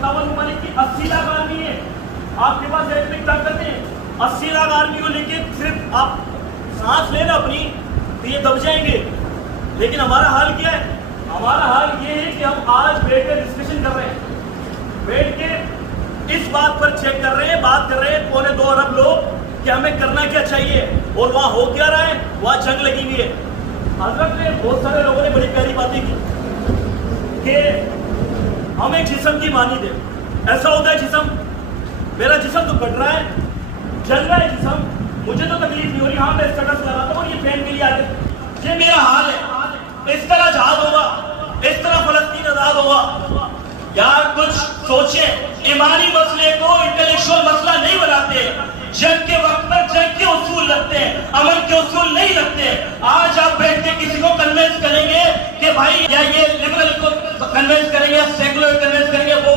57 ممالک کی 80 لاکھ آرمی ہے. آپ کے پاس ایٹمک طاقت ہے. 80 لاکھ آرمی کو لے کے صرف آپ سانس لینا اپنی تو یہ دب جائیں گے. لیکن ہمارا حال کیا ہے؟ ہمارا حال یہ ہے کہ ہم آج بیٹھ کے ڈسکشن کر رہے ہیں, بیٹھ کے اس بات پر چیک کر رہے ہیں, بات کر رہے ہیں 2.25 ارب لوگ کہ ہمیں کرنا کیا چاہیے اور وہاں ہو کیا رہا ہے. وہاں جنگ لگی ہوئی ہے. حضرت نے بہت سارے لوگوں نے بڑی پیاری باتیں کی کہ ہم ایک جسم کی مانند ہے. ایسا ہوتا ہے جسم, میرا جسم تو کٹ رہا ہے, جل رہا ہے جسم, مجھے تو تکلیف نہیں ہو رہی. ہاں میں اسٹیٹس لگا رہا تھا اور یہ فین کے لیے آتے, یہ میرا حال ہے. اس طرح جہاد ہوگا, اس طرح فلسطین آزاد ہوگا. یار کچھ سوچیں, ایمانی مسئلے کو انٹلیکچوئل مسئلہ نہیں بناتے. جنگ کے وقت میں جنگ کے اصول رکھتے ہیں, امن کے اصول نہیں رکھتے. آج آپ بیٹھ کے کسی کو کنوینس کریں گے کہ بھائی یا یہ لبرل کو کنوینس کریں گے یا سیکولر کنوینس کریں گے, وہ